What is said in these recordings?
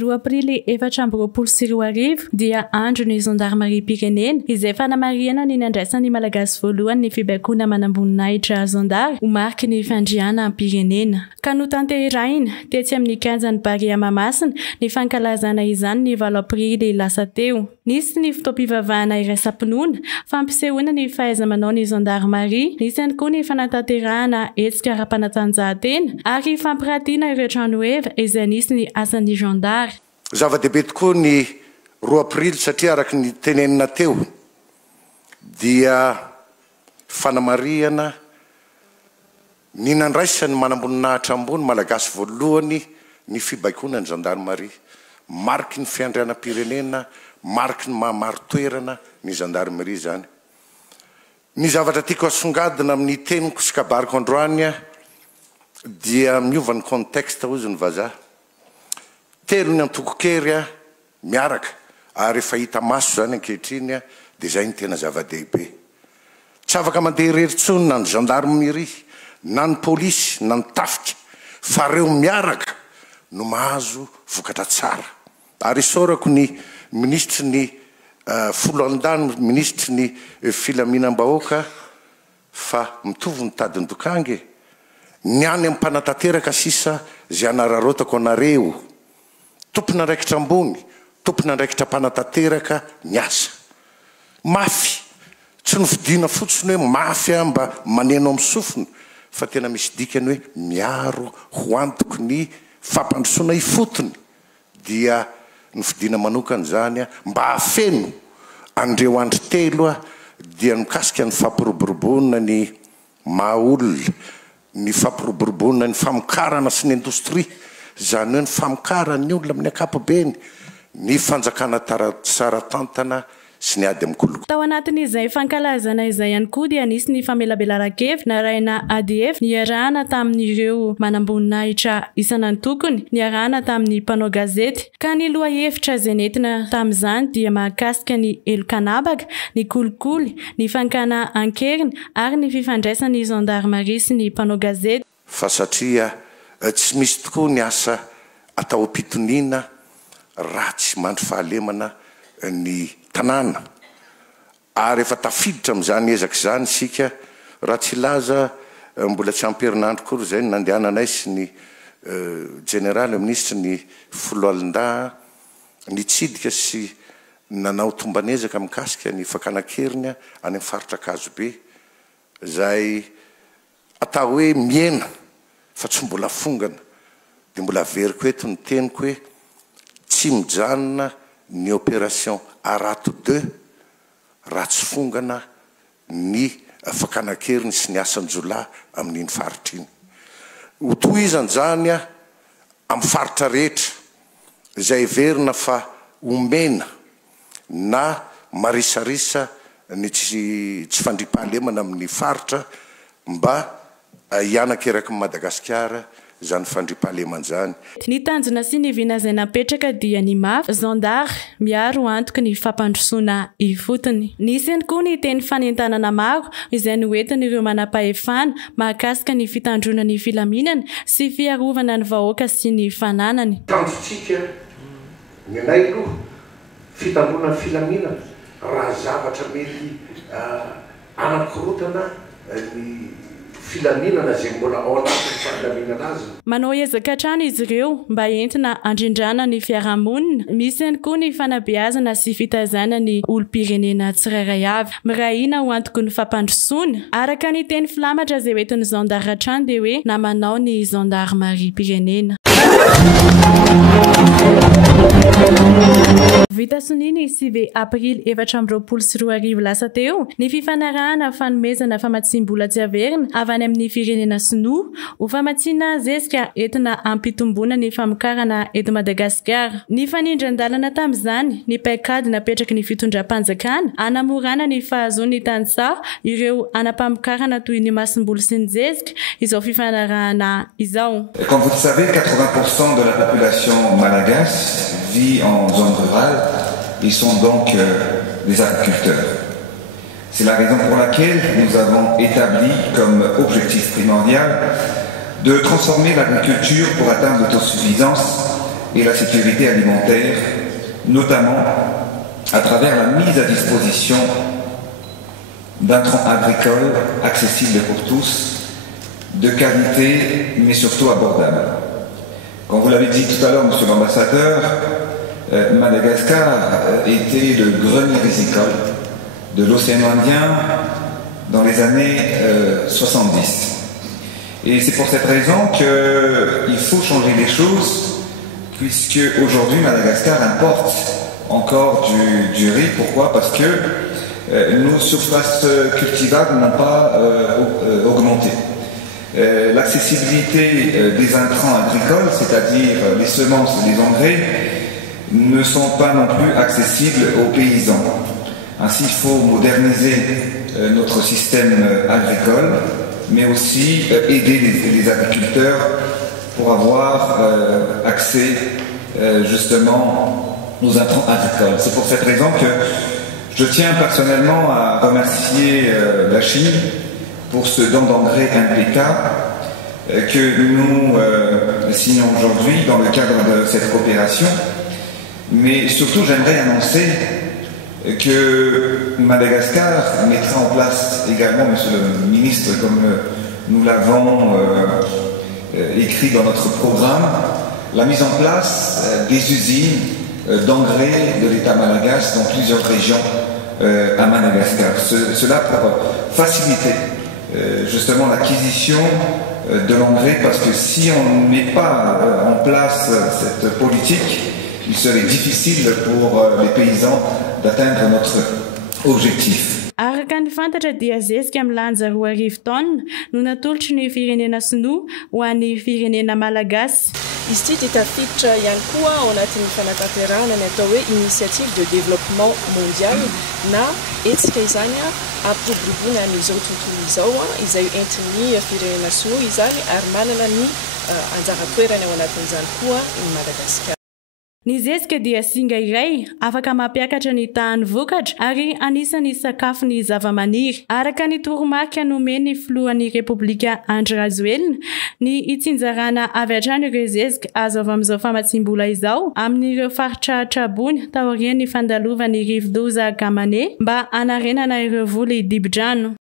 roa aprily 2024 dia andro ny Gendarmerie Pirenena izay fanamariana ny nandraisan'ny malagasy voalohany ny fibaikona manamboninaitra Zandary ho mariky ny fandriana am-pirenena. Ka notanterahina tetsy amin'ny kianjan'ny Barea Mahamasina ny fankalazana izany ny 9 aprily lasa teo. Nisy ny fotoam-pivavahana iraisam-pinoana fampisehoana ny fahaiza-manao ny Gendarmerie, nisy ihany koa ny fanatanterahana hetsika ara-panatanjahantena ary fampiratiana ireo trano eva izay nisy ny asan'ny Gendarme. Zava-dehibe tokoa ny 2 aprily satria araka ny tenenina teo dia fanamariana ny nandraisany manamboninahitra ambony malagasy voalohany ny fibaikona ny Gendarmerie, mariky ny fiandrianam-pirenena, mariky ny mahamaro-toerana ny Gendarmerie zany. Ny zavatra tiako asongadina amin'ny teniko sy kabariko androany dia miova ny contexte ozy ny vazaha. Telo ny antoko-kery miaraka ary efa hita maso zany ankehitriny dia zay ny tena zava-dehibe. Tsy afaka mandeha rery-tsony na ny Gendarmerie, na ny polisy, na ny tafika, fa reo miaraka no mahazo vokatra tsara. Ary isaorako ny ministry ny folo andany, ministry ny filaminam-bahoaka fa mitovy ny tadiny dokangy ny any amin'ny mpanatateraka sisa zay anararotako anareo tompona andraikitra ambony, tompona andraikitra mpanatateraka miasa mafy, tsy nofidiana fotsiny hoe mafy mba maneno amin'ny sofiny, fa tena misy dikany hoe miaro ho antoko ny fampandrosoana ifotony dia nofidiana manokana zany mba hafeno andreo andro telo dia mikasika ny fampiroboroboana ny mahaolona, ny fampiroboroboana ny famokarana sy ny indostria, zany hoe ny famokarany olona amin'ny ankapobeny, ny fanjakana tsara tantana sy ny ady amikoloko. Tao anatin'izay fankalazana izay ihany koa dia nisy ny famelabelaran-kevitra narahina ADF niarahana tamin'ireo manamboninahitra isan'antokony, niarahana tamin'ny mpanao gazety. Ka ny lohahevitra izay nentina tamin'izany dia mahakasika ny elokanabaga, ny kolikoly, ny fankana ankerina ary ny fifandraisan'ny Gendarmerie sy ny mpanao gazety. Fa satria tsy misy tokoa ny asa atao am-pitoniana raha tsy mandry fahalemana ny tanàna ary efa tafiditra amin'izany ezaka izany sika raha tsy laza mbola tsy amperinandro koa zay nandehananay sy ny général ministre ny folo alinda nitsidika sy nanao tombanezaka mikasika ny fakanakeriny any amin'ny faritra Kazobe zay atao hoe miena fa tsy mbola fongana dia mbola veriko eto ny teniko hoe tsy mijanona ny opération Arato 2 raha tsy fongana ny fakanakeriny sy ny asan-jolahy amin'iny faritra iny. Ho tohizany zany amin'ny faritra rehetra izay verina fa omena na marisarisa ny tsy fandripahalemana amin'ny faritra mba hianakeraky Madagasikara zany fandripahalemana zany. Ny tanjona sy ny vina izay napetraka dia ny mafy Gendarme miaro antoka ny fampandrosoana ifotony. Nisy ihany koa ny teny fanentanana maro izay noentin'ireo manam-pahefana mahakasika ny fitandrona ny filaminana sy fiarovana ny vahoaka sy ny fananany. Tanjotsika ny anay aloha fitandrona ny filaminana raha zavatra mety anakorotana ny filaminana zay mbola ao anatin'ny filaminana azy. Manao ezaka hatrany izy ireo mba entina andrindrana ny fiarahamonina. Misy ihany koa ny fanabeazana sy fitazana ny olom-pirenena tsirairay avy. Mirahina ho antoko ny fampandrosoana. Araka ny teny filamatra izay hoentin'ny Gendarme hatrany dia hoe namanao ny Gendarmerie Pirenena. Vita soniny 9 aprily 2024 lasa teo ny fifanarahana fanomezana famatsim-bola tsy averina avy any amin'ny firenena sinoa ho famatsiana zezika entina ampitombona ny famokarana eto Madagasikara. Ny fanindran-dalana tamin'izany ny paikady napetraky ny fitondram-panjakana anamorana ny fahazoan'ny tantsaha ireo anampamokarana toy ny masim-boly sy ny zezika izao fifanarahana izao. Comme vous le savez, 80% de la population malagasy vit en zone rurale. Ils sont donc des agriculteurs. C'est la raison pour laquelle nous avons établi comme objectif primordial de transformer l'agriculture pour atteindre l'autosuffisance et la sécurité alimentaire, notamment à travers la mise à disposition d'intrants agricoles accessibles pour tous, de qualité, mais surtout abordables. Comme vous l'avez dit tout à l'heure, Monsieur l'ambassadeur, Madagascar était le grenier rizicole de l'océan Indien dans les années 70. Et c'est pour cette raison qu'il faut changer les choses, puisque aujourd'hui Madagascar importe encore du riz. Pourquoi? Parce que nos surfaces cultivables n'ont pas augmenté. L'accessibilité des intrants agricoles, c'est-à-dire les semences et les engrais, ne sont pas non plus accessibles aux paysans. Ainsi, il faut moderniser notre système agricole, mais aussi aider les agriculteurs pour avoir accès justement aux intrants agricoles. C'est pour cette raison que je tiens personnellement à remercier la Chine pour ce don d'engrais NPK que nous signons aujourd'hui dans le cadre de cette coopération. Mais surtout, j'aimerais annoncer que Madagascar mettra en place également, Monsieur le ministre, comme nous l'avons écrit dans notre programme, la mise en place des usines d'engrais de l'État malagasy dans plusieurs régions à Madagascar. Cela pour faciliter justement l'acquisition de l'engrais, parce que si on ne met pas en place cette politique, il serait difficile pour les paysans d'atteindre notre objectif. Araka ny fantatra dia zezika amin'ny lanja 2 taona no natolotry ny firenena sinoa ho an'ny firenena malagasy. Izy ity dia tafiditra ihany koa ao anatin'ny fanatanterahana ny atao hoe initiative de développement mondial, na etsika izany ampiroboroboana amin'izao tontolo izao izay entin'ny firenena sinoa izany, ary manana ny anjara toerany ao anatin'izany koa ny Madagasikara. Ny zezika dia singa iray afaka mampiakatra ny tahany vokatra ary anisany sakafo ny zavamaniry. Araka ny toromarika nomeny filohan'ny Repoblika Andry Rajoelina, ny itsinjarana avy hatrany ireo zezika azo avy amin'izao famatsim-bola izao amin'ireo faritra Trabony taorian'ny fandalovany Rivodoza Gamane mba hanarenana ireo voly Dibidrano.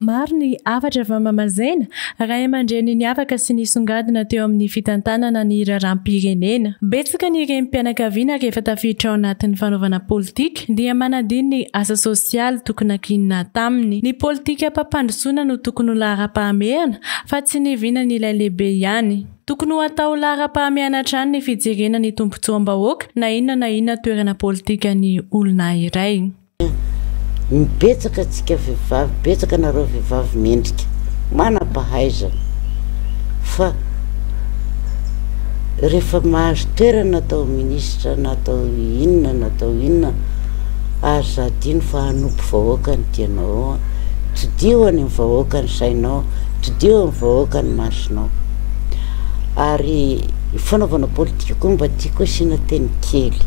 Maro ny afatra avy mamazena raha aman-dreny ny afaka sy ny songadina teo amin'ny fitantanana ny raharaham-pirenena. Betsaka ny renim-pianakaviana rehefa tafiditra ao anatin'ny fanaovana politika dia manadiny ny asa sosialy tokony ankinina taminy. Ny politika pampandrosoana no tokony ho lahara-pahamehana fa tsy ny vinany ilay lehibe ihany. Tokony ho atao lahara-pahamehana hatrany ny fijerena ny tombotsoam-bahoaka na inona toerana politika ny olona iray. Mibetsaka antsika vehivavy, betsaka nareo vehivavy mendrika, manam-pahaizana. Fa rehefa mahazo toerana natao ministra, natao inona, azo adino fa hanompo vahoaka ny tianao, todio any vahoaka ny sainao, todio any vahoaka ny masonao. Ary fanaovana politika koa mba tiako asiana teny kely.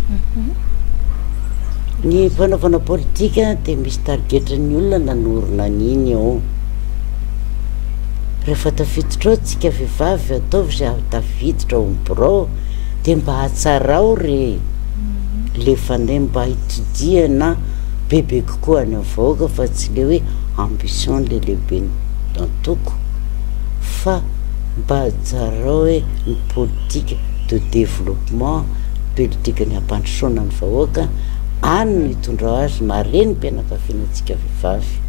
Ny fanaovana politika dia misy tarigetra ny olona nanorina an'iny ao. Rehefa tafiditra ao tsika vehivavy ataovy izay tafiditra ao birao dia mba hatsara ao le fanday mba hitodia na bebe kokoa any amin'ny vahoaka, fa tsy le hoe ambition le lehibe nantoko, fa mba hatsara ao hoe ny politika de développement, politika ny hampandrosoana ny vahoaka, any ny hitondra azy mare ny mpianakavianantsika vehivavy.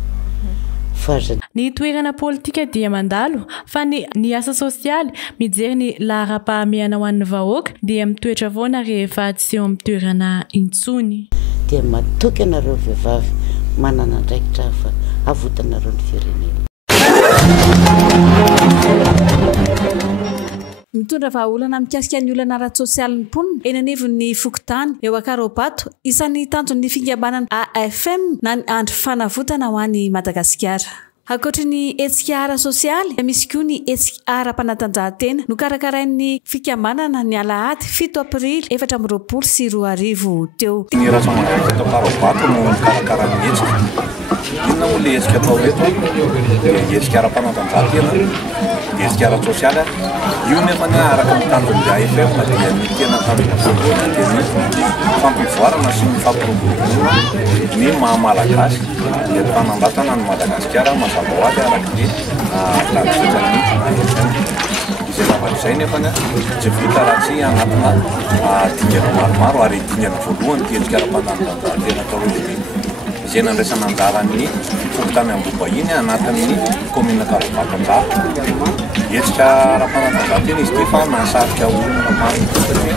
Ny toerana politika dia mandalo fa ny asa sosialy mijery ny lahara-pahamehana ho an'ny vahoaka dia mitoetra foana rehefa tsy eo amin'ny toerana intsony. Dia matoky anareo vehivavy manana andraikitra hafa avotanareo ny firenena. Mitondra vahaolana mikasika ny olana ara-tsosialy ny mponina eny anivon'ny Fokotany eo Akarobato, isan'ny tanjon'ny fikambanana AFM na ny andro fanavotana ho an'ny Madagasikara. Ankoatry ny hetsika ara-sosialy, misy koa ny hetsika ara-panatanjahantena nokarakarain'ny fikambanana ny Alahady 7 Aprily 2022 teo. Ny raha eto Akarobato no mikarakara ny hetsika. Inona moa le hetsika atao eto? Hetsika ara-panatanjahantena. hetsika ara-tsosialy io nefa ny araka mitanjon'ny AFM dia ny tena tanjona dia ny fampivoarana sy ny fampiroboroboana ny mahamalagasy dia fanambatana ny Madagasikara mazava ho azy araka ny lafitrany AFM izay zava-izay nefa tsy vita raha tsy anatina dingana maromaro ary dingana voalohany dia hetsika ara-pandanjahatena atao hoe izay nandraisana anjaran'ny fokotany Ambobahiny anatin'ny commune Karovato-Anjara. Hetsika ara-pandanjahatena izy ity fa nahasarika olona maro satria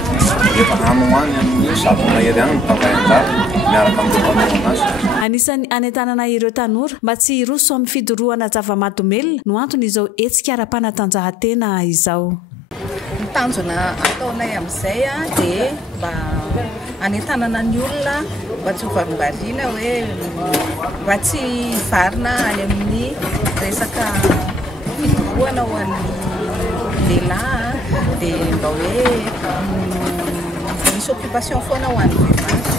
efa hanohany amin'ny zavona ery any ny mpandray anjara miaraka amin'ireo mpanao azy. Anisany anentanana ireo tanora mba tsy hiroso amin'ny fidorohana zava-mahadomelona no antony izao hetsika ara-panatanjahatena izao. Ny tanjona ataonay amin'izay dia mba anentanana ny olona mba tsy ho varimbariana hoe mba tsy varina any amin'ny resaka fidorohana ho an'ny lehilahy dia mba hoe misy occupation foana ho an'ny vehivavy.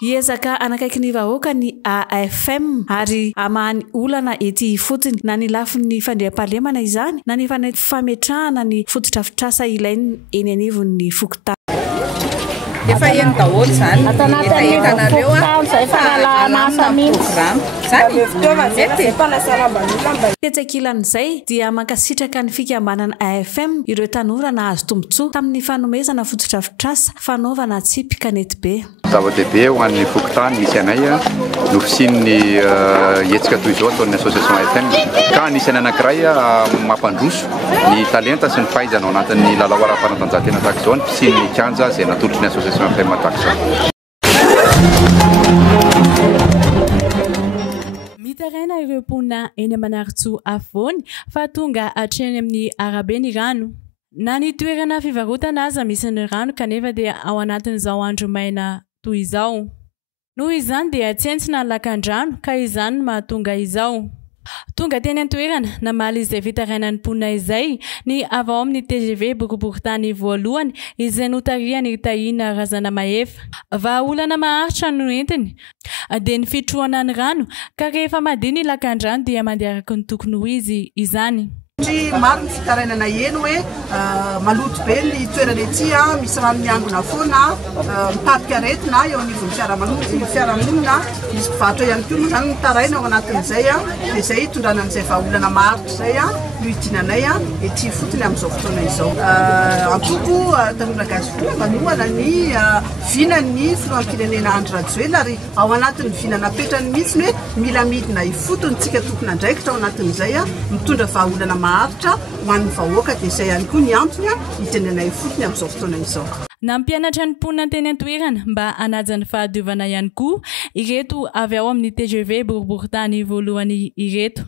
Hiezaka anakaiky ny vahoaka ny AFM ary amahany olana ety fotony na ny lafin'ny fandriam-pahalemana izany na ny fametrahana ny fototrafitrasa ilainy eny anivon'ny fokotany. Efa eny daholo zany entanareo fa alamina programme zany petsakilan'izay dia mankasitraka ny fikambanana AFM ireo tanora nahazo tombotsoa tamin'ny fanomezana fototrafitrasa fanaovana tsipy kanety be. Zava-dehibe ho an'ny fokotany misy anay nofisian'ny hetsika toy izao ataon'ny association AFM ka anisany anankiray mampandroso ny talenta sy ny fahaizana ao anatin'ny lalao ara-panatanjahatena tahaka izao ny fisian'ny kianja izay natolotry ny association AFM tahaka izao. Mitaraina ireo mponina eny Manarotso afovoany fa tonga hatreny amin'ny arabe ny rano. Na ny toerana fivarotana aza misy ny rano kanefa dia ao anatin'izao andro maina toy izao. Noho izany dia tsentsina ny lakan-drano ka izany mahatonga izao. Tonga teny an-toerana namaly izay fitarainan'ny mponina izay ny avao amin'ny TGV boriboritany voalohany izay notariany Tahina Razana Mahefa. Vahaolana maharitra no entiny dia ny fitrohana ny rano ka rehefa madio ny lakan-drano dia mandeha araka ny tokony ho izy izany. Maro ny fitarainana eny hoe maloto be ny toerana ety misy rano miangona foana mitarika aretina eo anivon'ny fiarahamonina misy mpivarotra ihany koa moa zany mitaraina ao anatin'izay dia izay hitondrana an'izay vahaolana maharitra izay no hidinanay ety fotony amin'izao fotoana izao. Antoko tanora gasy foana manohana ny vinan'ny filoham-pirenena Andry Rajoelina ary ao anatin'ny vina napetrany mihitsy hoe mila midina hifotontsika tokony andraikitra ao anatin'izay mitondra vahaolana maharitra ho an'ny vahoaka dia izay ihany koa ny antony hitenenay fotony amin'izao fotoana izao. Nampianatra ny mponina teny an-toerana mba hanaja ny fahadiovana ihany koa ireto avy ao amin'ny TGV boriboritany voalohany ireto.